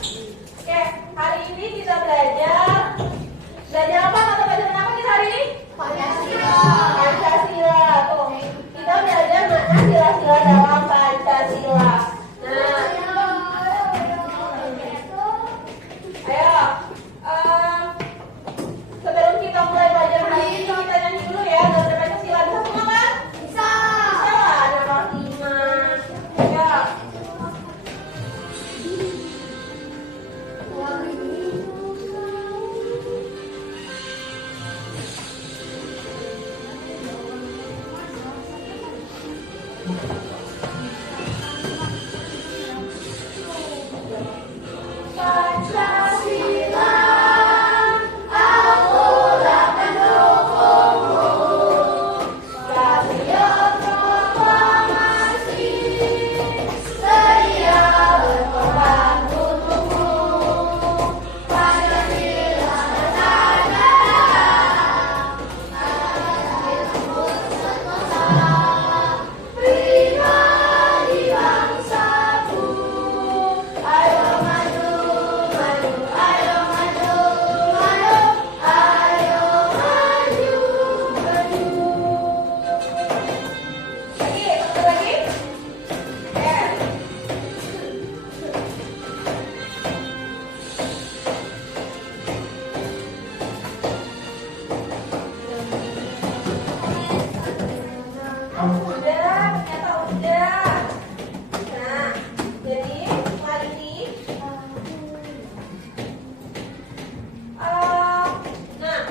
Oke, hari ini kita belajar apa atau belajar apa kita hari ini? Pancasila. Pancasila. Tuh, kita belajar mana sila-sila dalam Pancasila. Nah, ayo, sebelum kita mulai belajar hari ini kita nyanyi dulu ya. Belajar Pancasila bisa semua kan? Bisa. Bisa lah. Nomor 5. Ya. Pancasila, akulah pendukungmu. Patriot proklamasi, sedia berkorban untukmu. Pancasila negara, pribadi bangsaku. Ayo maju, maju, ayo maju, maju, ayo maju, maju. Lagi, satu lagi. Udah, ternyata udah. Nah, jadi hari ini nah,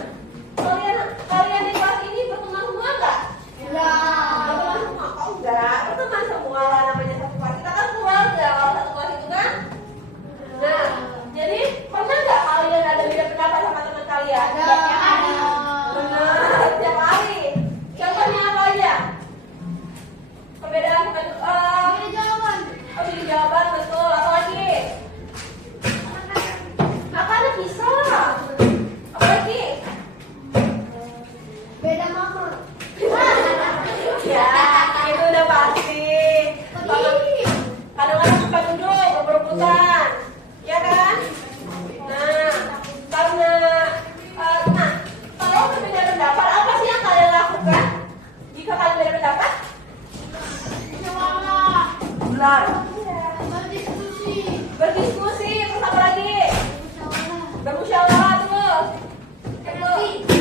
kalian di kelas ini berteman semua enggak? Enggak. Berteman semua? Kok enggak? Berteman semua lah, namanya satu kelas. Kita kan keluarga kalau satu kelas itu kan. Nah, jadi pernah nggak kalian ada beda pendapat sama teman kalian? Ada. Benar, setiap hari. Contohnya apa aja? Perbedaan beda jawaban, betul. Apa lagi? Makanan bisa. Apa lagi? Beda mama. Ya, itu udah pasti. Kadang-kadang suka duduk berebutan, ya kan? Nah, kalau berbeda pendapat, apa sih yang kalian lakukan? Jika kalian beda pendapat? Benar. Berdiskusi, terus apa lagi? Bermusyawarah terus.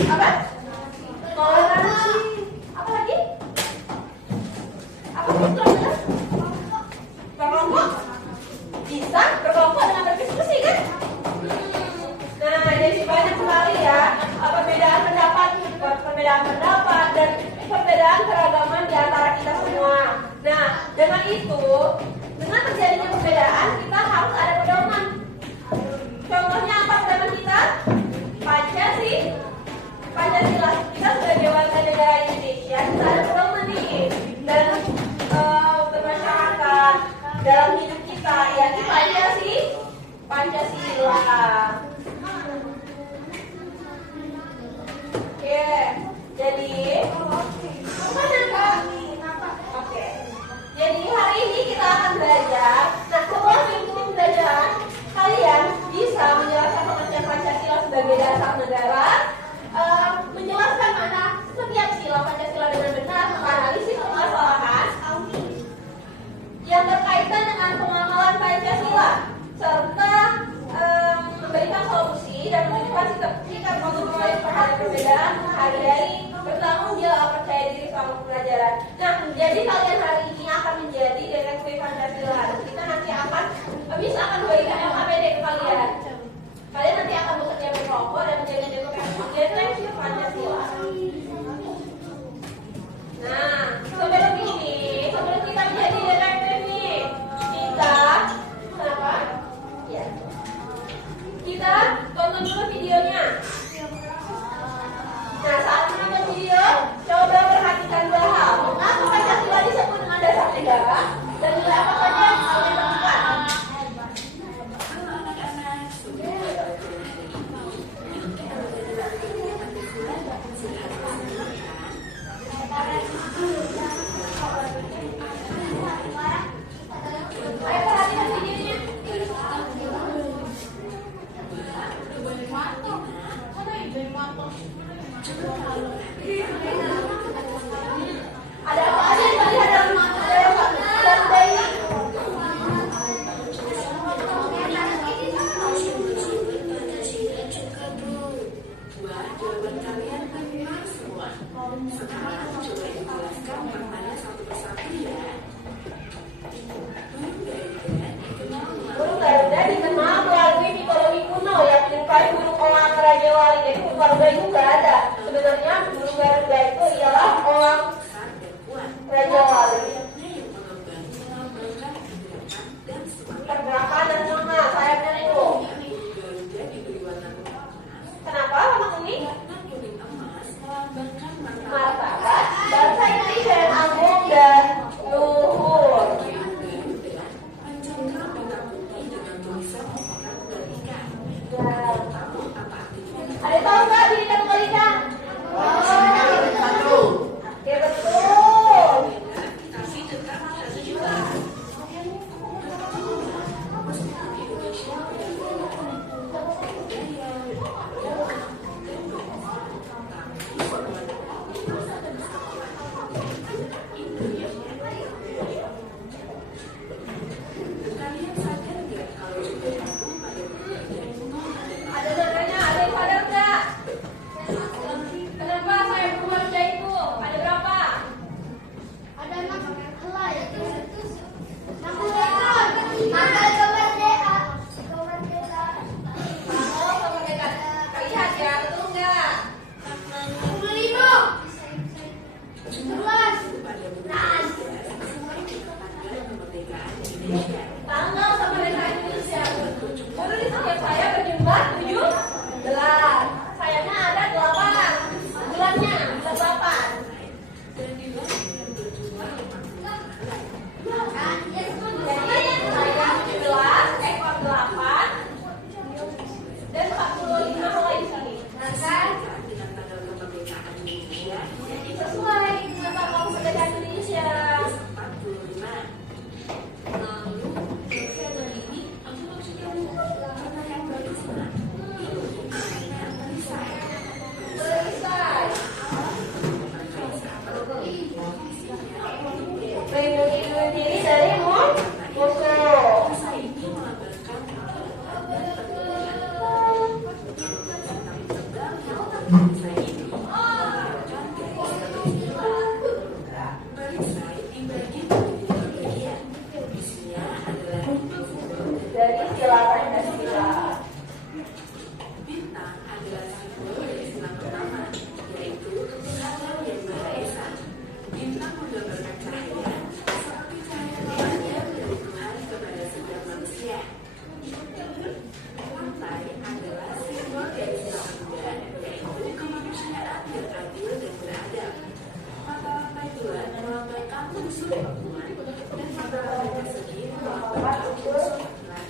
Apa? Toleransi. Apa lagi? Apa sih toleransi? Berkelompok? Bisa berkelompok dengan berdiskusi kan? Nah, jadi banyak sekali ya perbedaan pendapat dan perbedaan keragaman di antara kita semua. Nah, dengan itu, dengan terjadinya perbedaan, kita harus ada pedoman. Contohnya apa pedoman kita? Pancasila. Kita sebagai warga negara Indonesia, kita ada pedoman nih. Dan bermasyarakat dalam hidup kita, yakni Pancasila. Oke, jadi mana Kak? Oke. Jadi hari ini kita akan belajar. Nah, setelah mengikuti pembelajaran, kalian bisa menjelaskan pengertian Pancasila sebagai dasar negara, menjelaskan mana setiap sila Pancasila dengan benar, menganalisis permasalahan yang berkaitan dengan pengamalan Pancasila, serta memberikan solusi dan menunjukkan sikap gotong royong terhadap perbedaan, menghargai, bertanggung jawab, percaya diri selama pembelajaran. Nah, jadi kalian hari ini akan menjadi detektif Pancasila. Kita nanti akan berikan LKPD ke kalian. Kalian nanti akan bekerja berkelompok dan menjadi detektif Pancasila. Nah, sebelum kita menjadi detektif nih, kita tonton dulu videonya. Nah, saat menonton video, coba perhatikan dua hal. Mengapa Pancasila disebut dengan dasar negara dan nilai apa saja yang kalian temukan? Ayo perhatikan videonya. Ada tahu nggak Bineka Tunggal Ika? Satu. Oke, betul. Ada namanya, ada yang sadar nggak? Kenapa saya berbeda itu? Ada berapa? Ada 6 helai. 6 ekor. Maka kemerdekaan. Kemerdekaan. Oh, kemerdekaan. Lihat ya, betul nggak? 25. 11. Tanggal kemerdekaan Indonesia. Guru di setiap saya berjumlah 17. Sayangnya ada 8. Bulannya bulan 8. Jadi saya 17, ekor 8, dan 45 helai di sini. Nah kan? Sesuai dengan tanggal kemerdekaan Indonesia. Melindungi diri dari musuh. Dari sila Pancasila.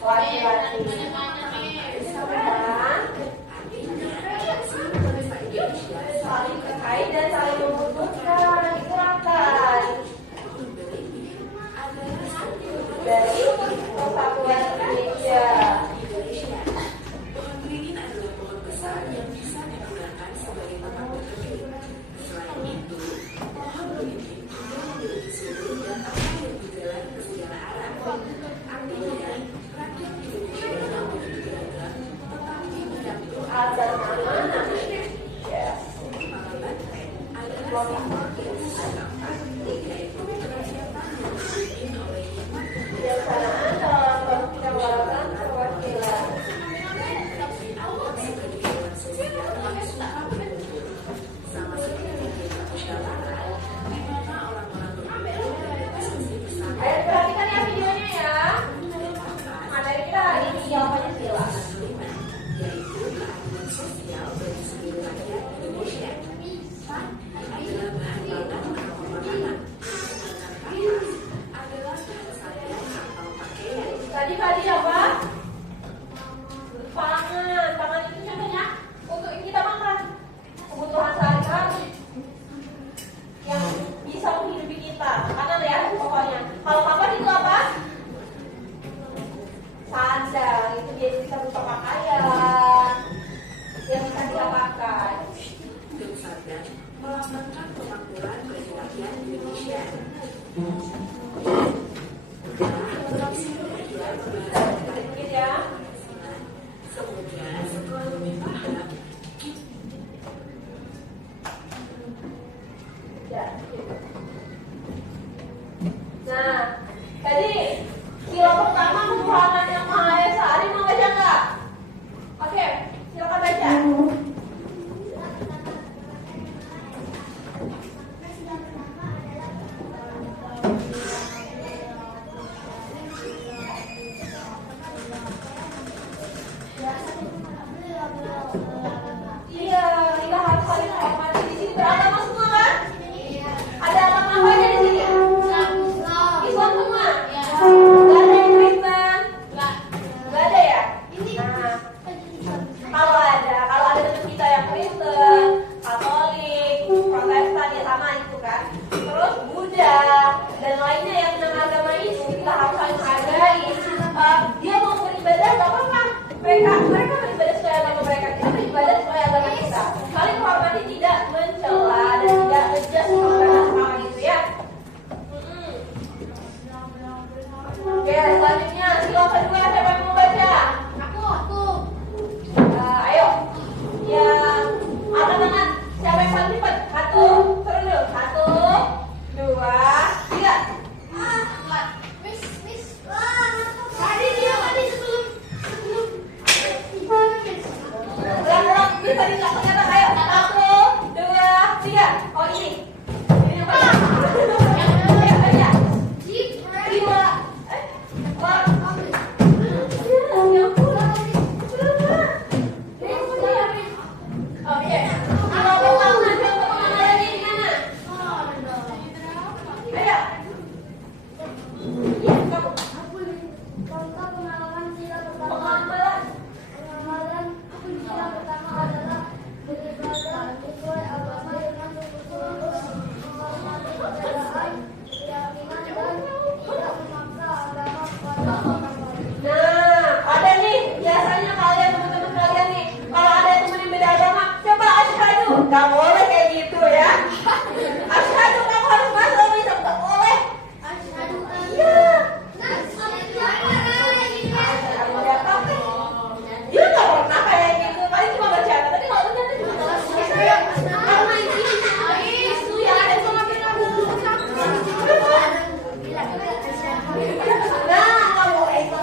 Laki-laki. Saling terkait dan saling membutuhkan, dikurangkan dari persatuan Indonesia. Ada nama Indonesia. Kebijaksanaan dalam permusyawaratan perwakilan. Ayo perhatikan ya videonya ya. Materi kita hari ini jawabannya sila. Yaitu keadilan sosial bagi seluruh rakyat Indonesia. PAN adalah bahan Nggak boleh kayak gitu ya. Asyhadu, kamu harus masuk bisa, nggak boleh. Asyhadu an Iya. la Dia nggak pernah kayak gitu, paling cuma bercanda. Tapi kalau ternyata juga nggak bisa. Karena ini itu yang ada sama kita dulu. Nah, nggak boleh itu.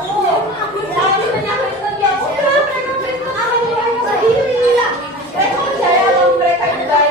Kalau ditanya itu ya udah, mereka akan sendiri. Mereka percaya kalau mereka itu baik.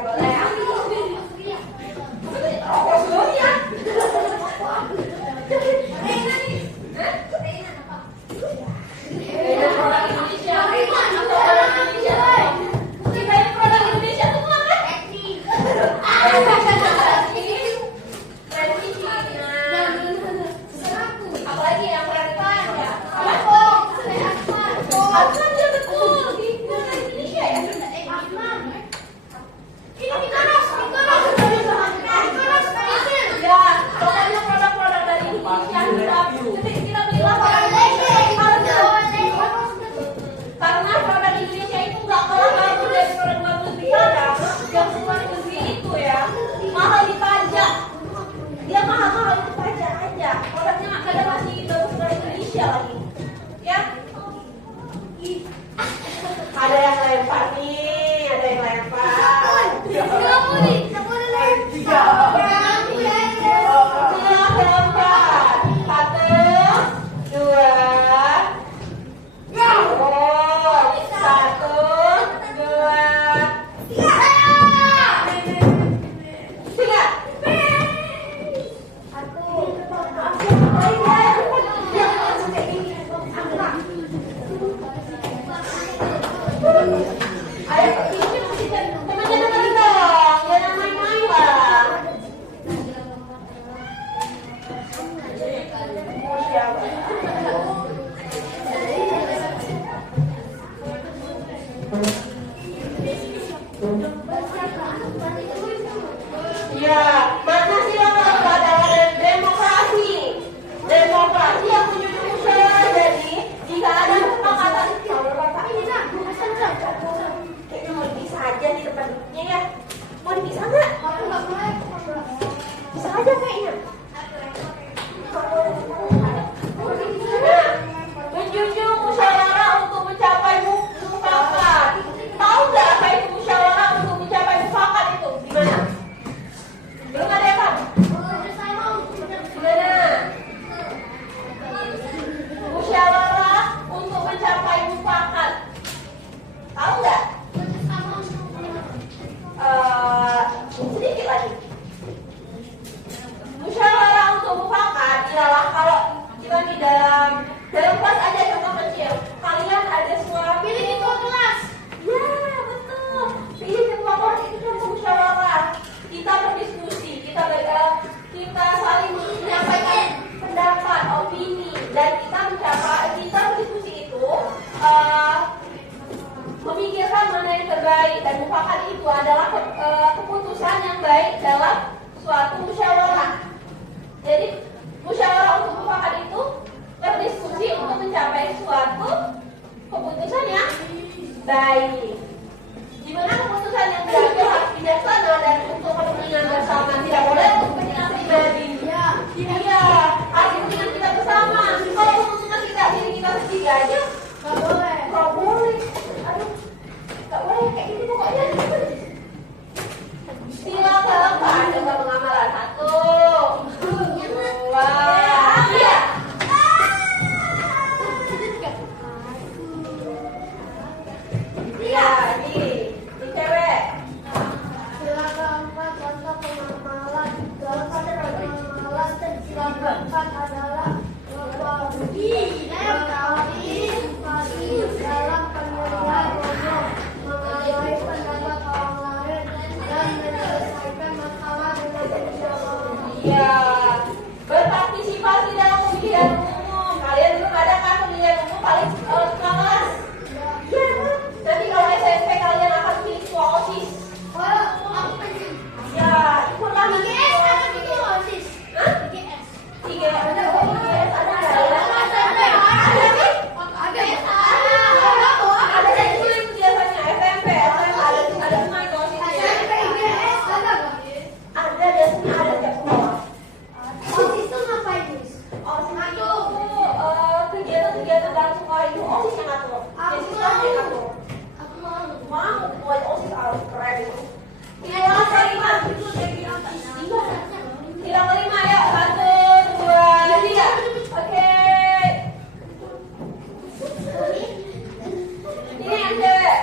boleh. Rokok Surya. Reina produk Indonesia. Produk Indonesia. Kita ini produk Indonesia tuh apa? Apalagi yang keren ya? Apa? Alfan ya betul. Di Indonesia ya. Ya, pokoknya produk-produk dari Indonesia kita beli lah. Karena produk Indonesia itu nggak kalah bagus dari produk luar negeri ada. Yang luar negeri itu ya mahal dipajak. Dia mahal-mahal itu pajak aja. Produknya kadang masih bagus dari Indonesia lagi. Ya. Ada yang lempar nih, ada yang lempar. Ya, Pancasila adalah demokrasi. Demokrasi yang menjunjung musyawarah. Jadi, jika ada kesepakatan, kayaknya mau dipisah aja di tempat duduknya ya. Mau dipisah nggak? Bisa aja kayaknya. Nah, menjunjung musyawarah untuk mencapai mufakat. Tahu nggak apa itu musyawarah untuk mencapai mufakat itu? Gimana? Belum ada ya, Pak? Gimana? Musyawarah untuk mencapai mufakat. Tahu nggak? Sedikit lagi. Musyawarah untuk mufakat ialah kalau kita di dalam kelas aja contoh kecil. Kalian ada suami. Pilih ketua kelas. Ya, betul. Pilih ketua kelas itu contoh musyawarah. Kita berdiskusi, kita saling menyampaikan pendapat, opini, dan kita berdiskusi itu memikirkan mana yang terbaik, dan mufakat itu adalah keputusan yang baik dalam suatu musyawarah. Jadi musyawarah untuk mufakat itu berdiskusi untuk mencapai suatu keputusan yang baik. Di mana keputusan yang diambil harus bijaksana dan untuk kepentingan bersama, tidak boleh untuk kepentingan pribadi. Iya, harus kepentingan kita bersama. Kalau kepentingan kita diri kita sendiri aja, nggak boleh. Aduh, nggak boleh kayak gini pokoknya. Silakan ada pengamalan 1, 2, 3. Iya, ini cewek. Silakan contoh pengamalan. Dalam pengamalan terdapat adalah dalam pemilihan umum, menghargai pendapat orang lain dan menyelesaikan masalah dengan musyawarah. Iya, berpartisipasi dalam pemilihan umum. Kalian belum ada kan pemilihan umum paling kelas? Iya kan? Nanti kalau SMP kalian akan pilih ketua OSIS. Aku pengen. Ya, ikutlah IGS ada itu OSIS. Hah? IGS. IGS ada kok, IGS ada ya. Ada nih? Ada yang dulu itu biasanya SMP, SMA ada semua itu OSIS. SMP IGS ada nggak? Ada biasanya ada tiap sekolah. OSIS itu ngapain, Miss? OSIS itu kegiatan-kegiatan dalam sekolah itu OSIS yang ngatur. Jadi sekolah yang ngatur. Aku mau. Mau buat OSIS harus keren itu. Tidak kelima, tidak kelima ya. 1, 2, 3. Oke. Ini yang cewek.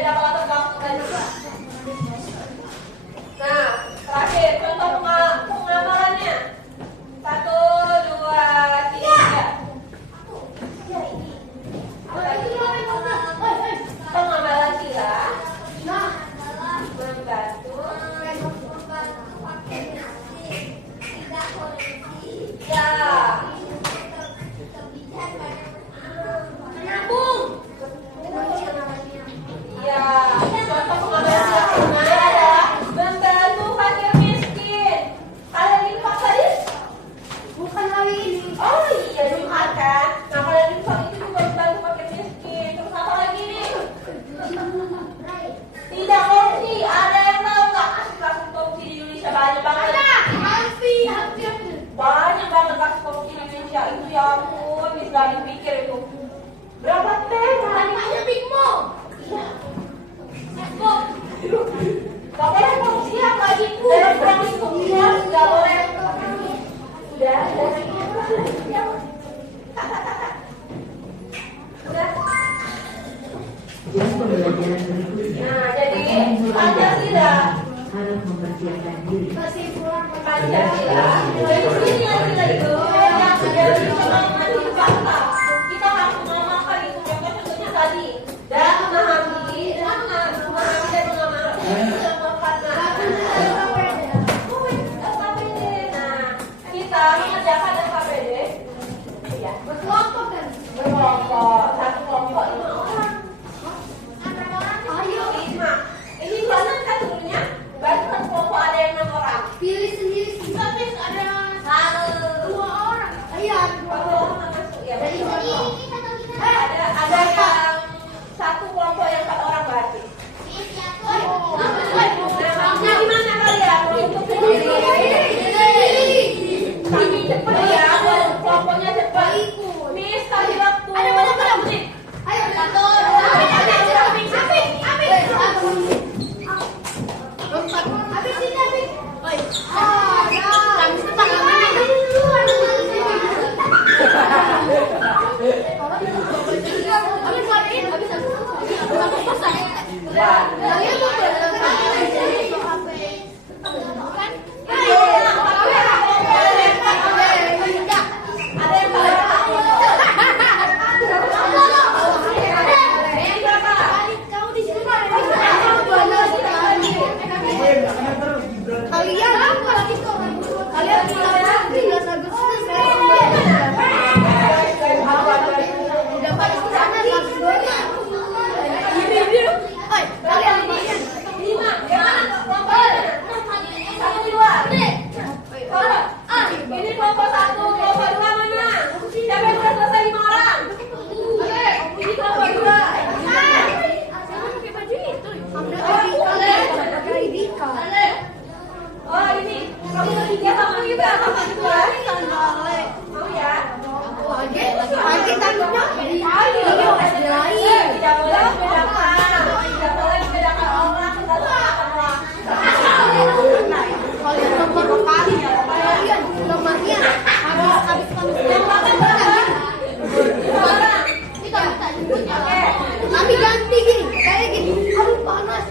bedakan latar belakang tadi. Nah, terakhir contoh pengamalannya. 1, 2, 3. Ya ini. Pengamalan sila. Membantu. Ya. Menyambung. Ya, contoh pengamalan sila adalah membantu fakir miskin. Kalian infak tadi? Bukan hari ini. Oh iya, Jumat kan? Nah, kalian infak itu juga membantu fakir miskin. Terus apa lagi nih? Tidak korupsi. Ada yang tahu nggak kasus korupsi di Indonesia? Banyak banget. Hampir. Banyak banget kasus korupsi di Indonesia. Itu ya ampun, bisa gak dipikir itu. Berapa teh? Banyak Bigmo. Iya. Gak boleh korupsi apalagi dalam ruang lingkup kelas. Gak boleh. Udah. Udah. Jam pembelajaran berikutnya. Nah, jadi Pancasila. Harus mempersiapkan diri. Pancasila itu yang menjadi pemahaman hidup bangsa. Kita harus mengamalkan itu contohnya tadi dan memahami dan nah kita mengerjakan SKPD ya Berkelompok kan? berkelompok, satu kelompok 5 orang. Ayo. 5. Ini banyak kan dulunya baru satu kelompok ada yang 6 orang. Pilih sendiri. Tapi ada 2 orang. Iya, 2 Kalau orang. orang masuk ya. Dari sini. Ada yang satu kelompok yang 4 orang berarti. Nah, gimana kalian untuk kami cepat ya, kelompoknya cepat. Miss kasih waktu. Ada berapa menit? Ayo, 1, 2, habis ini habis. Kami sepakat mana? Habis buatin, habis selesai. Kalian mau ini kelompok 1, kelompok 2 mana? Siapa yang udah selesai 5 orang? Ini kelompok 2. Oh ini, kamu bertiga sama kita, sama kita. Mau ya? Pagi tanduknya Tidak boleh membedakan. Tidak boleh membedakan orang. Kita sama yang makan berapa? 2 orang. Tapi ganti gini, kayak gini. Aduh panas.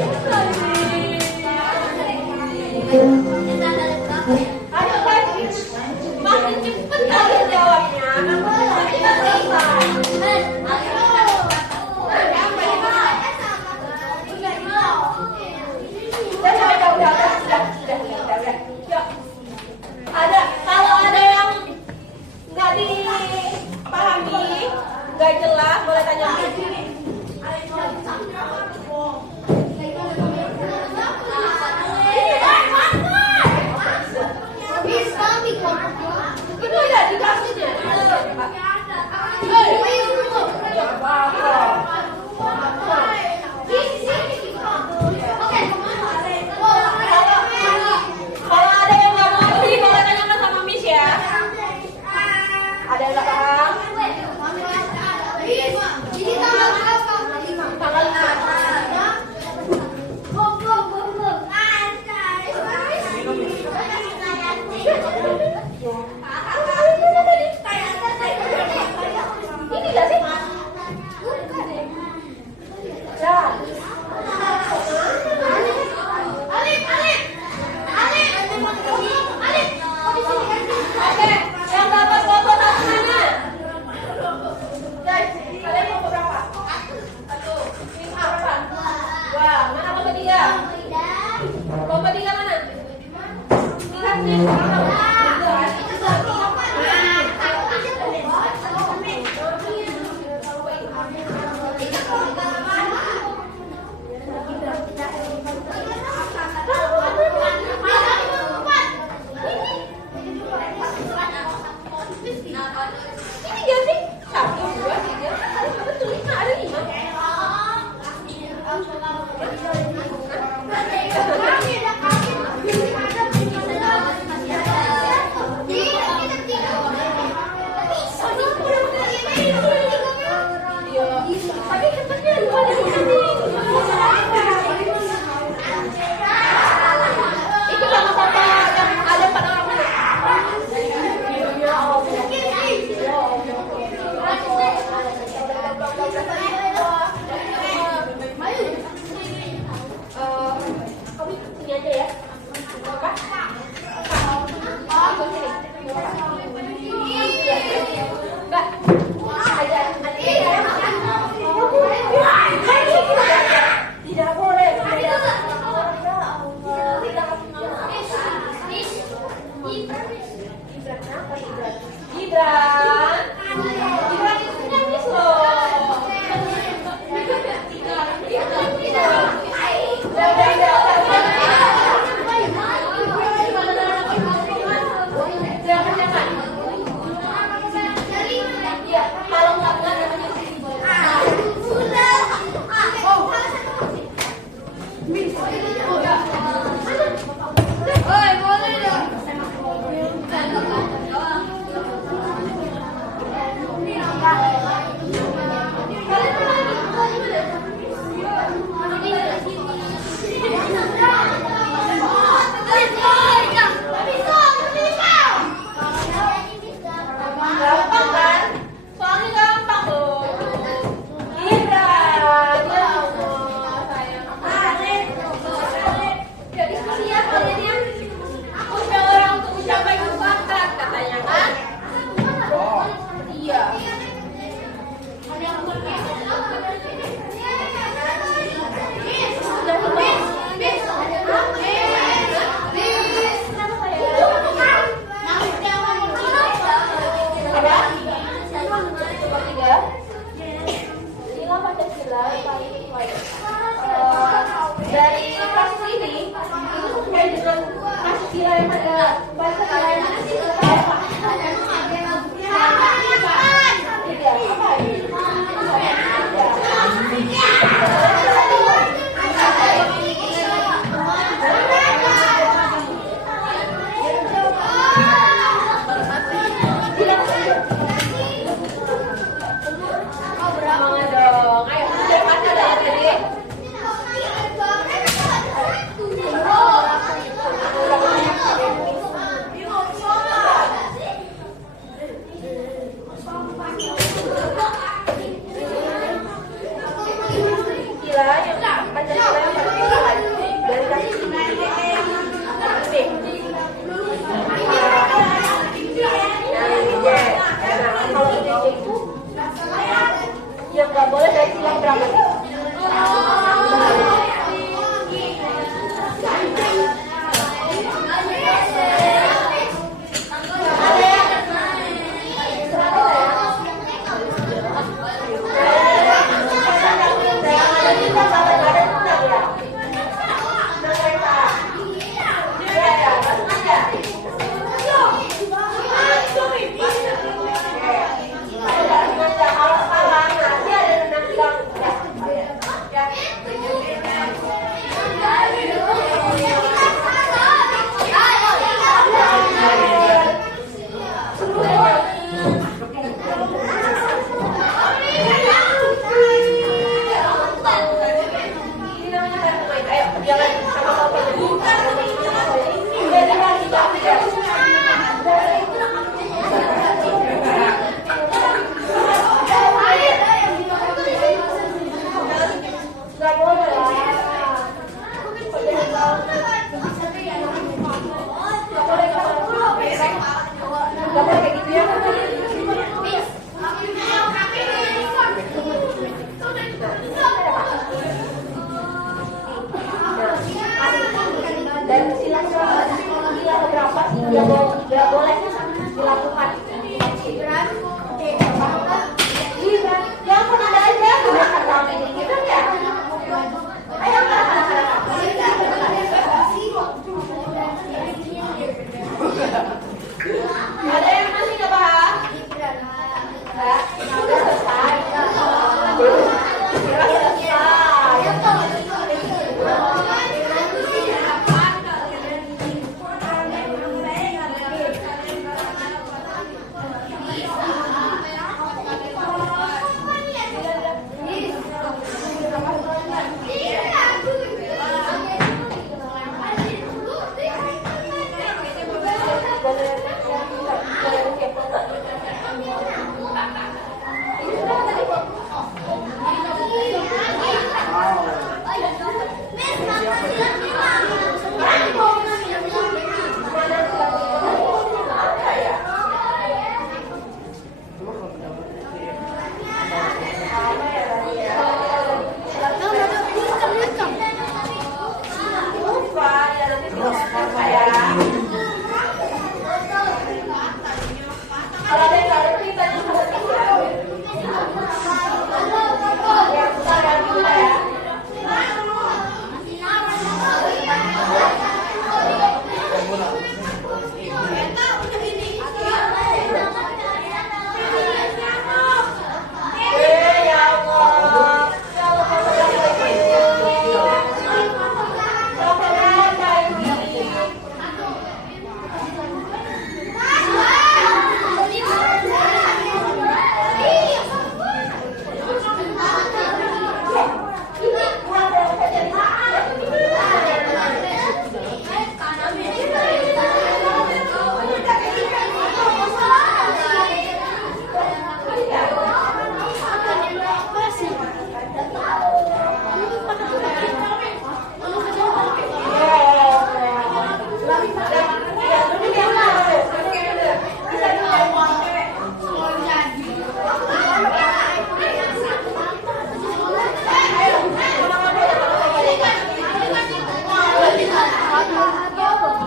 Ayo guys, makin cepet kalian jawabnya. Nanti kita selesai. Udah. Yuk. Kalau ada yang nggak dipahami, nggak jelas, boleh tanya lagi. Itu ada di kasutnya. Kalau ada yang nggak mengerti, boleh tanyakan sama Miss ya. Ada yang nggak paham? Jadi tanggal berapa? Tanggal 5. Ini nggak sih? Ya. Oke, yang dapat foto satu mana? Guys, kalian mau berapa? Satu. Lima berapa? Dua. Mana foto tiga? Foto tiga mana? Lihat nih. Ini gak sih? 1, 2, 3, 4, 5, betul 5, ada 5. Tapi cepetnya dua dari sini. Itu sama foto yang ada 4 orang mana? kita sampai nggak ada tenang ya. Tenang mereka. Ya ya, langsung aja. Kalau salah nanti ada tenang bilang ya. Gak boleh kayak gitu ya. Dan sila berapa sih dia boleh dilakukan. Iya, yang pernah ada aja kebiasaan tahun ini gitu ya. Ayo ada yang masih nggak paham? Nggak, sudah selesai. Sudah kalau ada yang nggak ada kita yang harus ya, bentar ya, bentar ya. Ya Allah, ya Allah,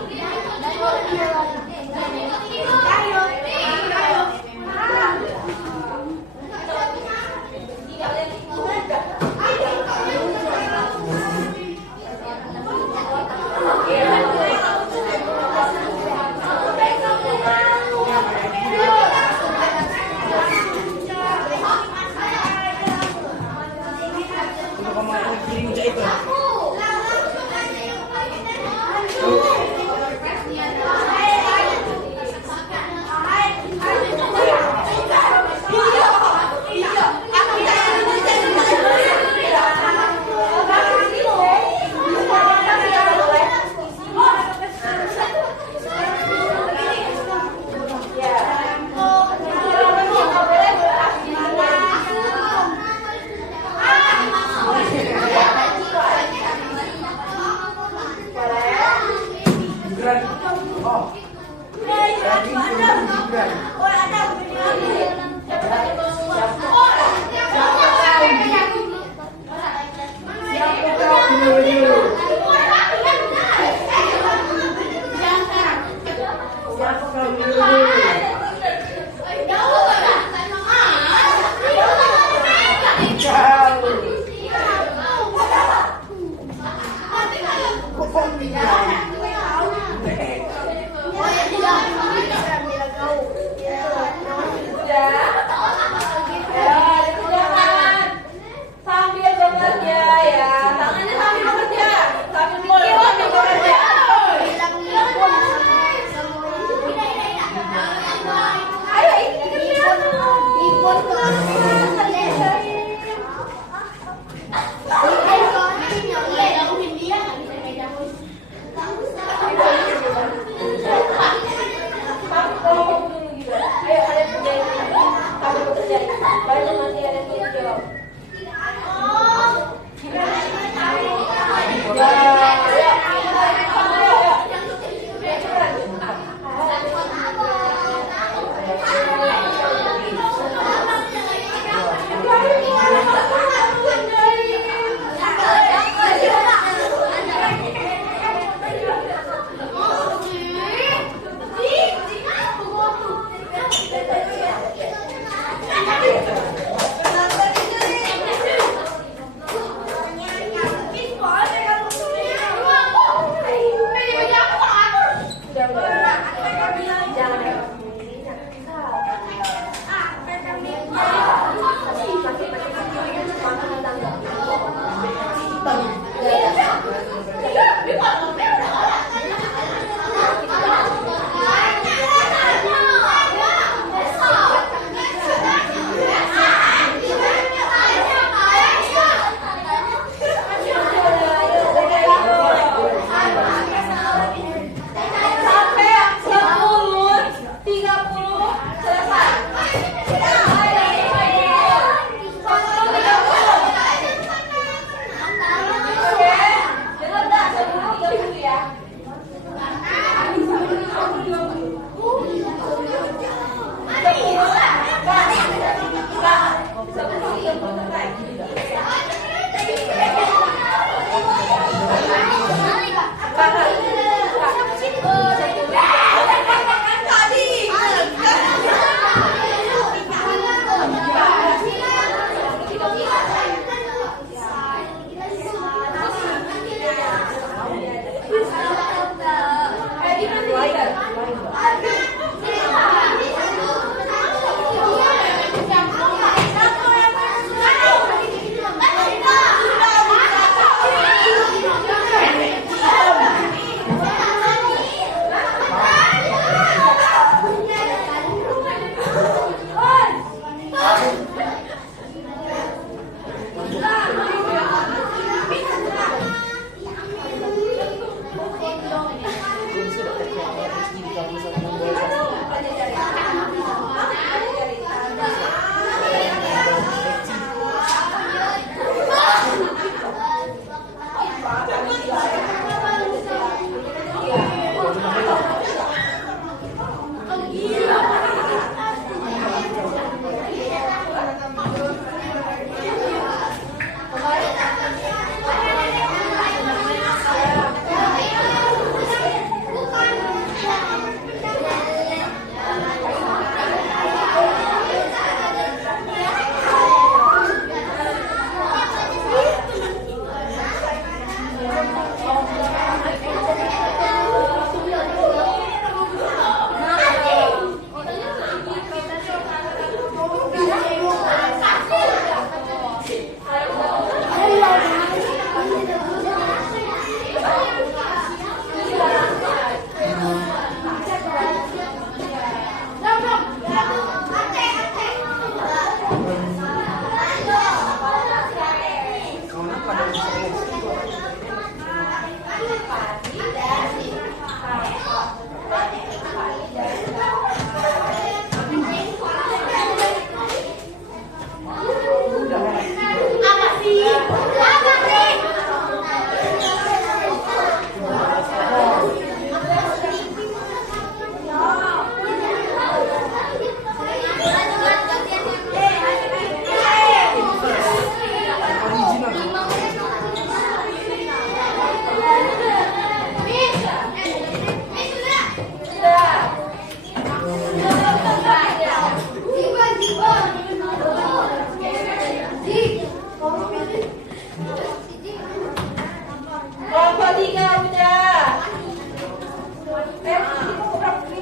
tiga udah.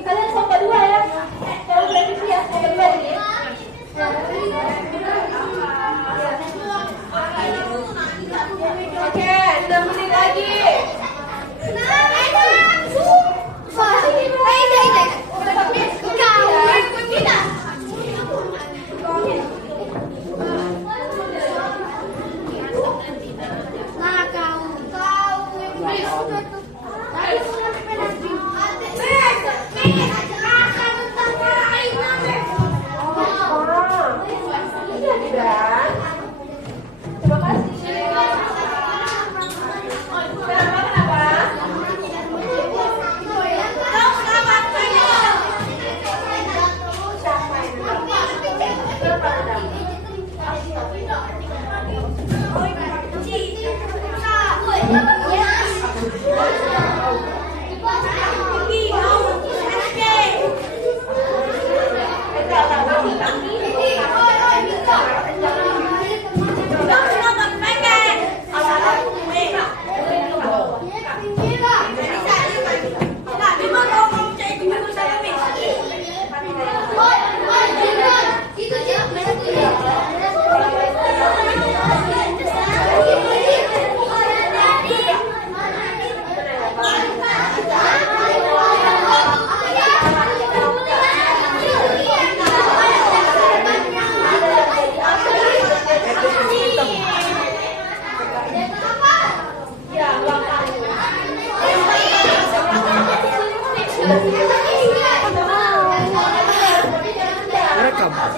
Kalian coba dua ya. Kalau revisi ya, coba dua ini. Oke, 6 menit lagi. Terima kasih. Kenapa?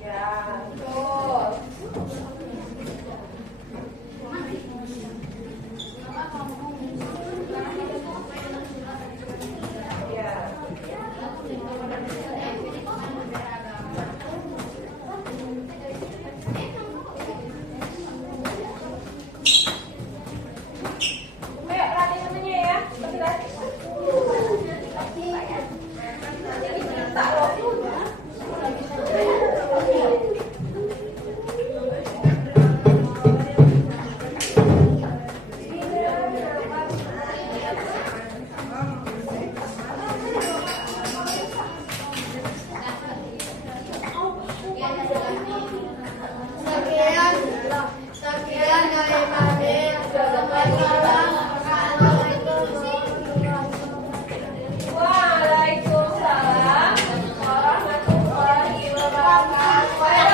Iya, betul. Ayo, perhatiin temennya ya. Jadi minta loh. Sekian dari Madin. Waalaikumsalam warahmatullahi wabarakatuh.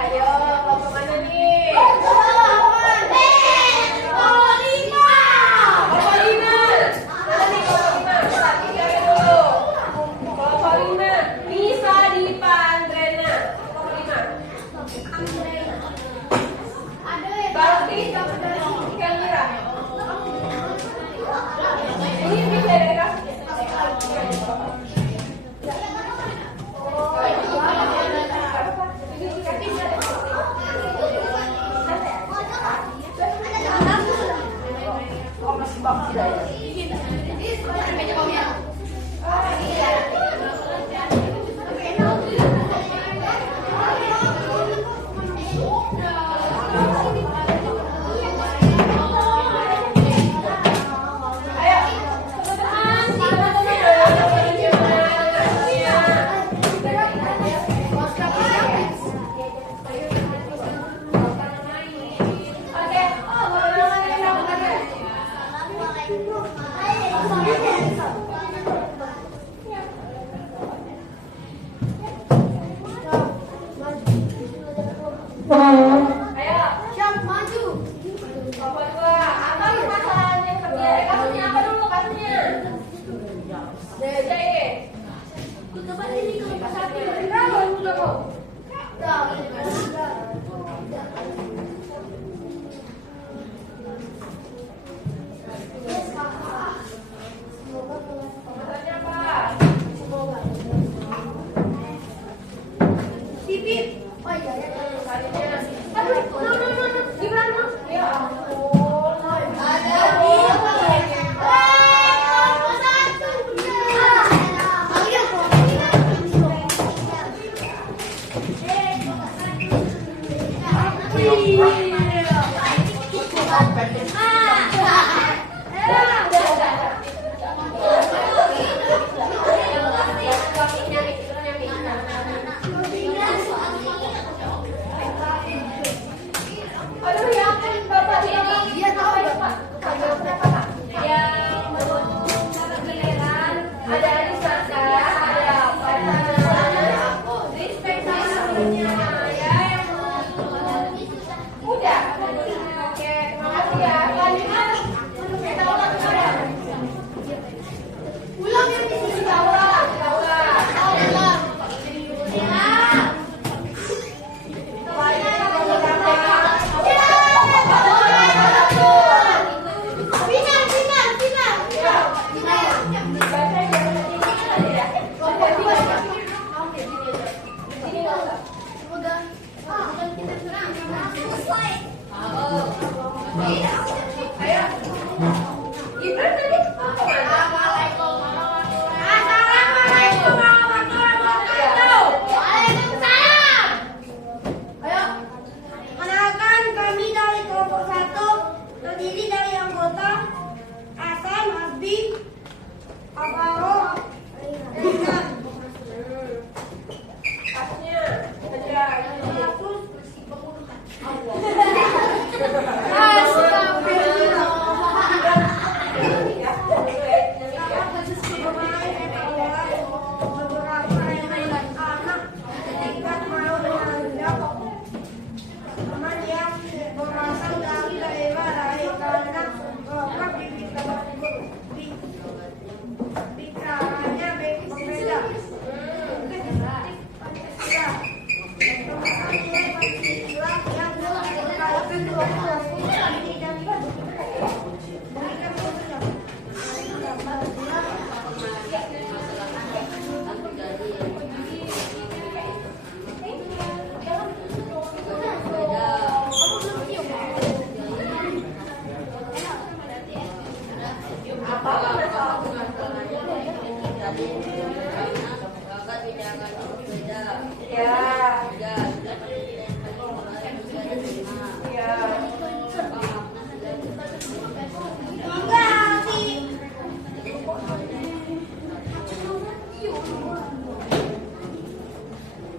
Ayo, mau kemana nih? Bisa di Pandrena. Bakti ikan nira. Ini bisa dari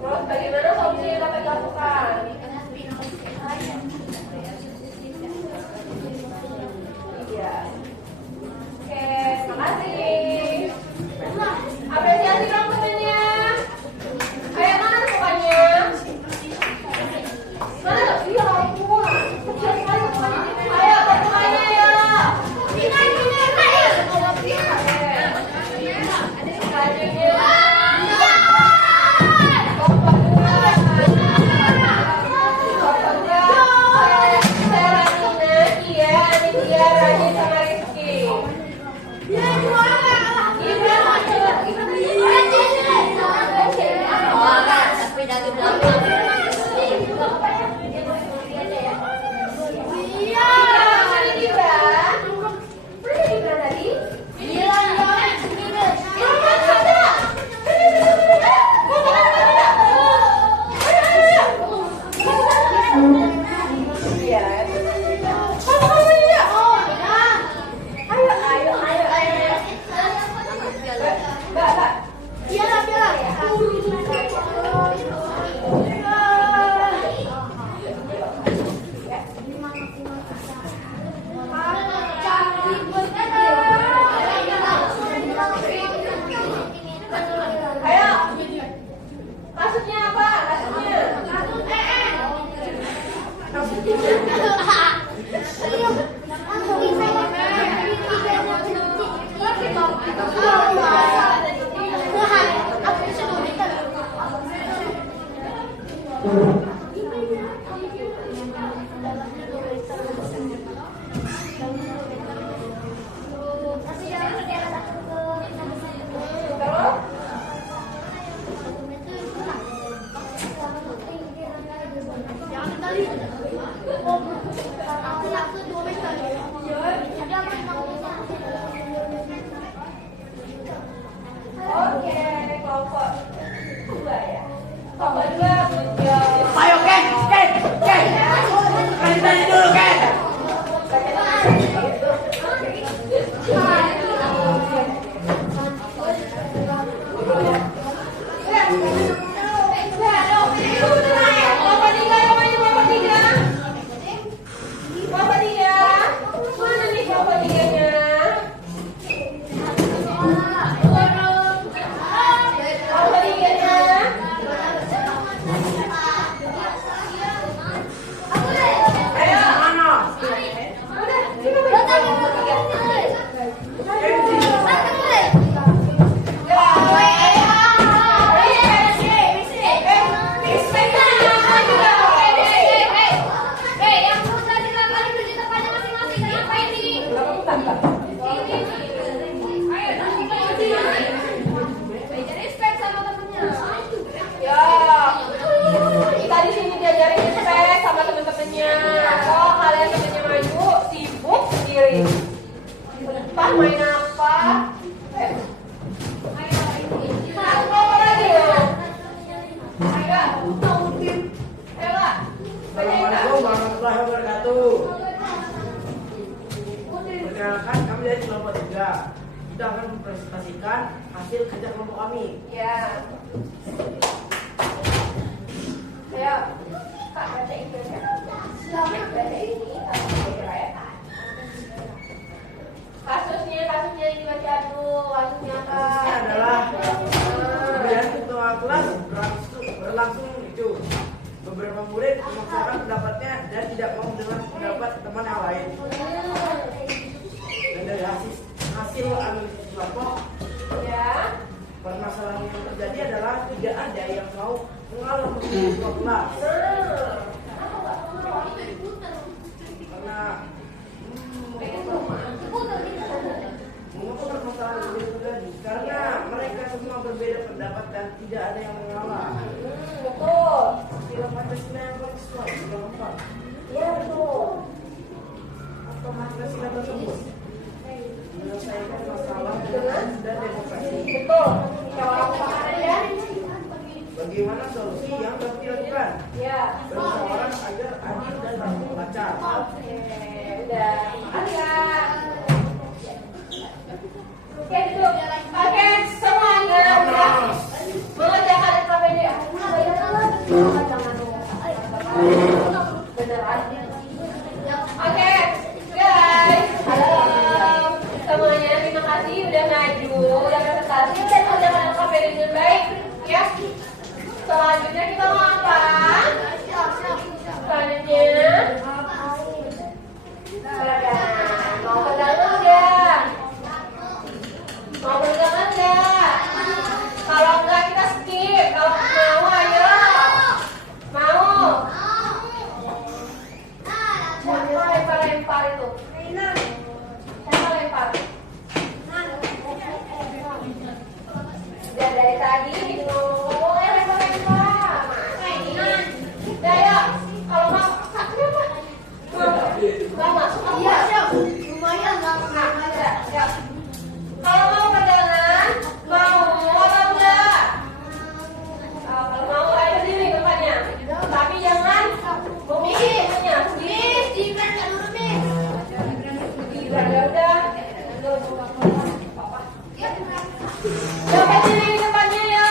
Terus bagaimana solusi yang dapat dilakukan? Iya. Oke, terima kasih. Apresiasi dong temennya. Ayo, mana temannya? Mana? Iya, ampun. Kecil sekali temannya. Ayo, temannya ya. Main apa? Assalamualaikum warahmatullahi wabarakatuh. Perkenalkan, kami dari kelompok 3. Kita akan mempresentasikan hasil kerja kelompok kami. Ya. Ayo, Kak, baca itu ya. Baca ini, kasusnya ini baca dulu. Kasusnya apa? Ini adalah pembelajaran ketua kelas berlangsung itu. Beberapa murid memaksakan pendapatnya dan tidak mau mendengar pendapat teman yang lain. Dan dari hasil analisis kelompok, Ya. permasalahan yang terjadi adalah tidak ada yang mau mengalah ketua kelas. lancar. Oke, udah. Makasih ya. Oke, duduk. Oke, semuanya udah mengerjakan LKPD. Beneran. Oke, guys. Semuanya terima kasih udah maju, udah presentasi, udah mengerjakan LKPD dengan baik. Ya. Selanjutnya kita mau apa? Selanjutnya mau pegangan nggak? Mau pegangan nggak? Kalau nggak kita skip. Kalau mau ayo. Mau? Siapa lempar itu? Siapa lempar? Udah dari tadi ngomong lempar-lempar. Udah ya. Kalau mau kenapa? Mau masuk apa? Iya, lumayan lah. Ya. Kalau mau pegangan, mau atau enggak? Kalau mau ayo berdiri tempatnya. Tapi jangan mengusirnya. Miss, Gibran nggak dulu, Miss. Ya udah. Ya berdiri di tempatnya ya.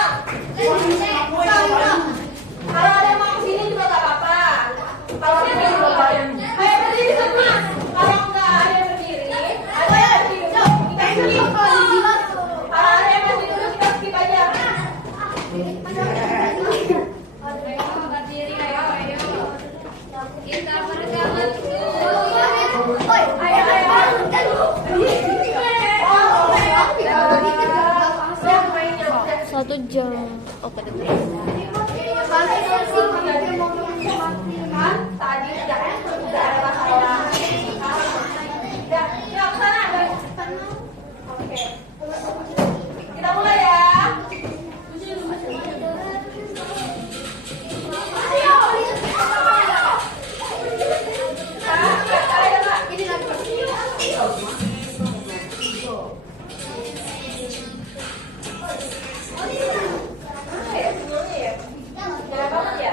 Kalau ada yang mau kesini juga nggak apa-apa. Kalau ada yang mau ayo berdiri semua. Kalau enggak ada yang berdiri, ada yang berdiri. Kita skip. Kalau ada yang masih duduk kita skip aja. Berdiri, ayo. Kita peregangan dulu. Ayo. Siap mainnya. 1 jam. Oke, deh. Kan tadi udah ada masalah. Ya, ke sana. Oke. Kita mulai ya. Jangan banget ya.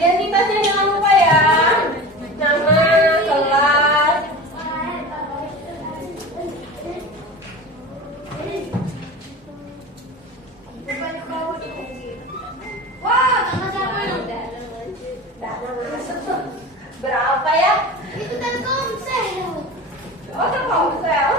Identitasnya jangan lupa ya. Nama, kelas. Wah, nama siapa yang Berapa ya? itu Telkomsel. Oh, Telkomsel.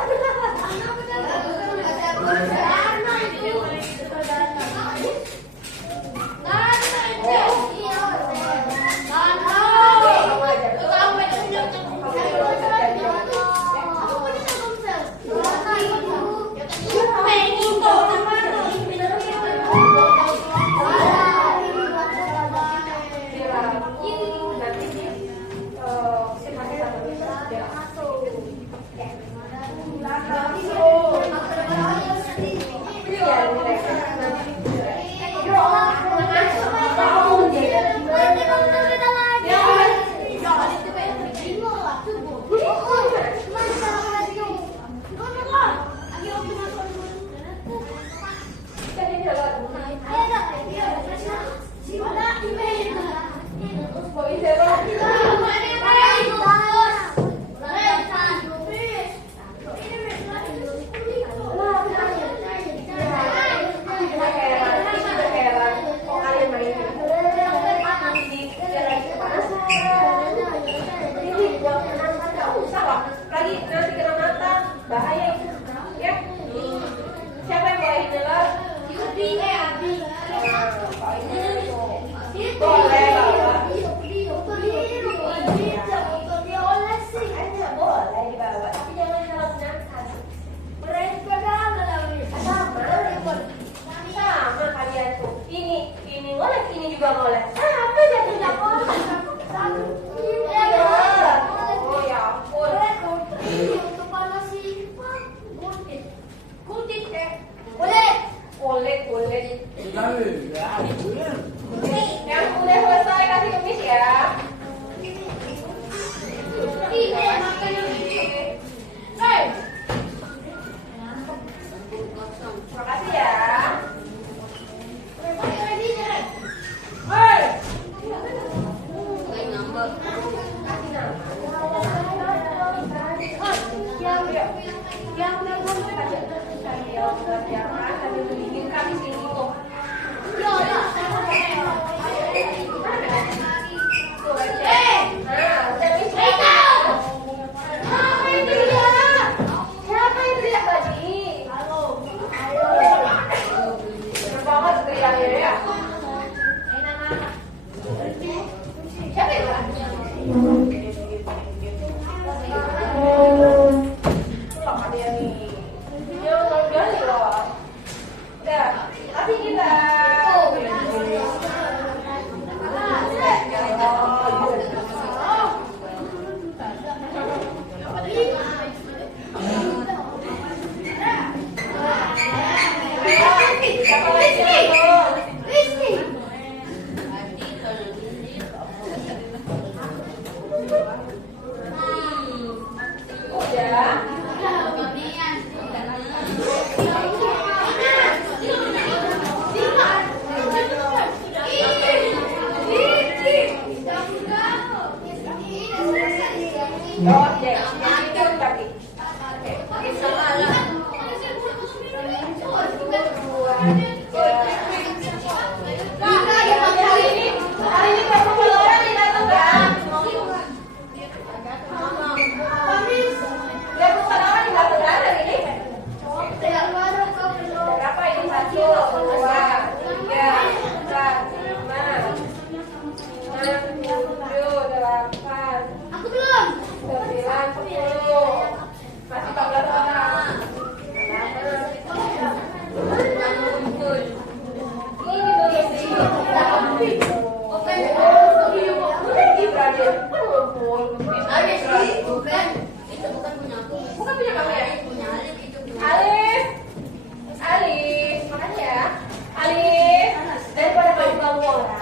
Alif, daripada kamu orang,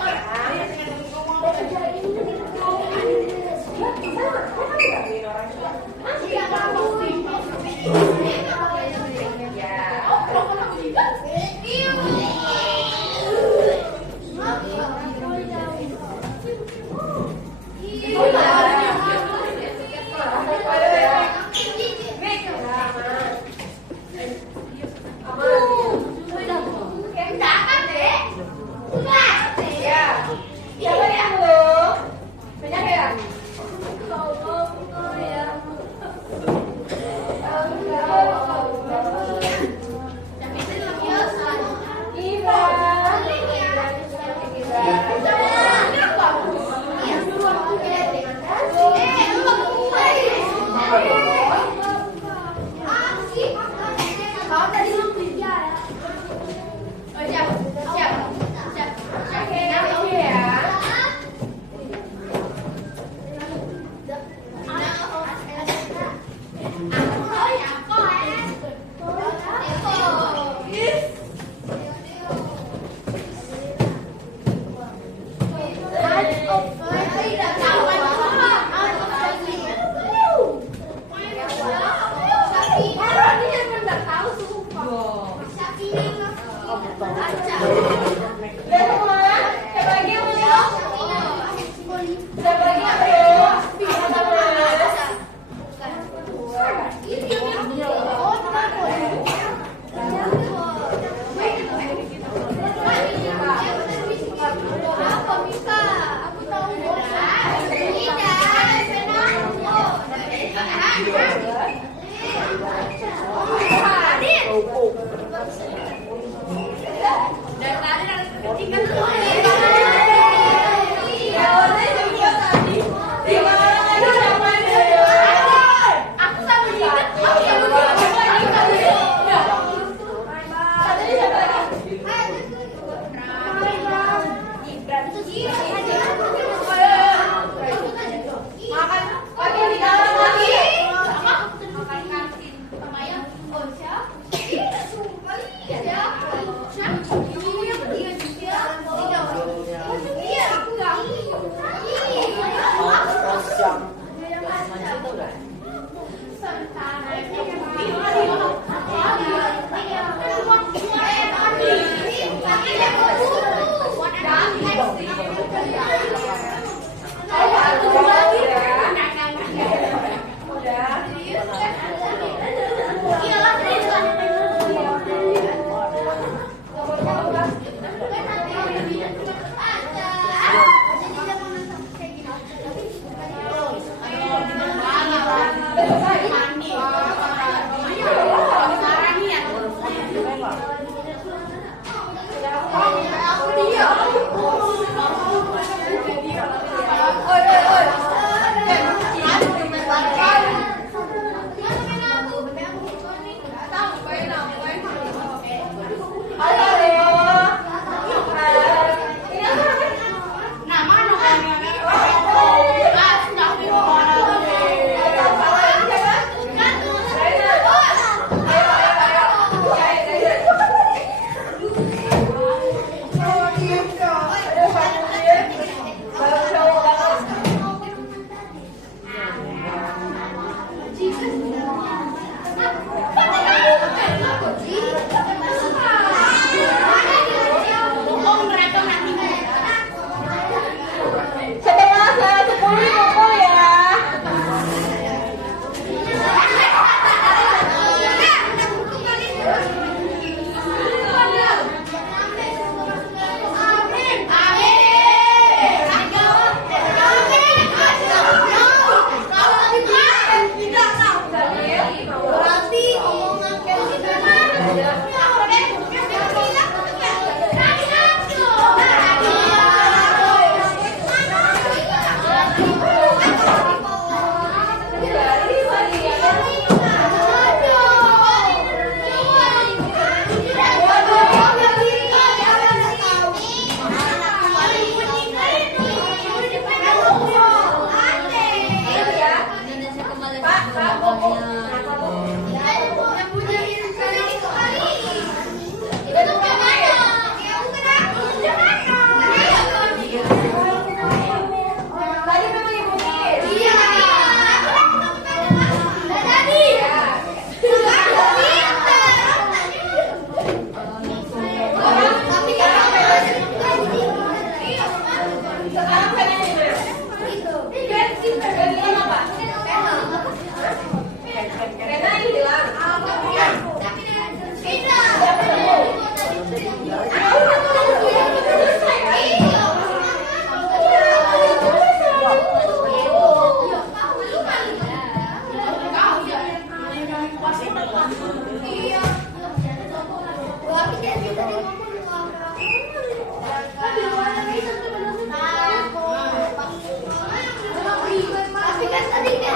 Tapi kan tadi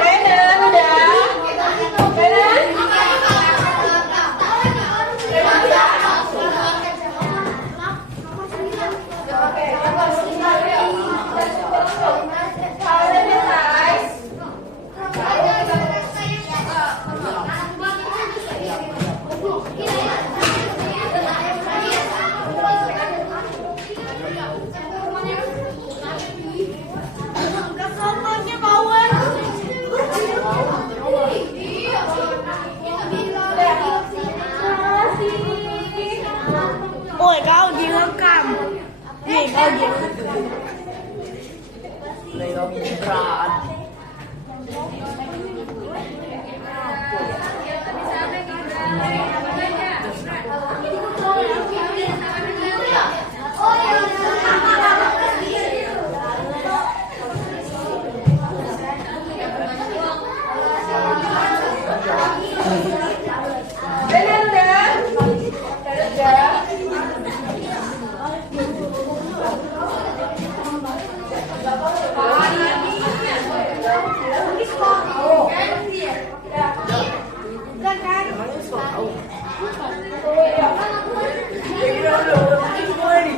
Leo Gibran. Benar udah? Udah. Emangnya suka tahu? Ya kira udah semua nih.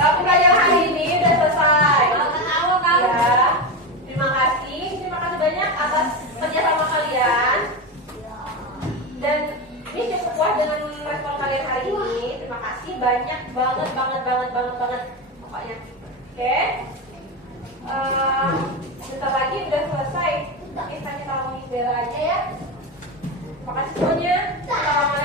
Pembelajaran hari ini udah selesai. Ya, terima kasih banyak atas kerjasama kalian. Dan ini cukup puas dengan respon kalian hari ini. Terima kasih banyak banget pokoknya. Oke. Bentar lagi udah selesai. Kita ngomongin bela aja ya. Terima kasih semuanya. Selamat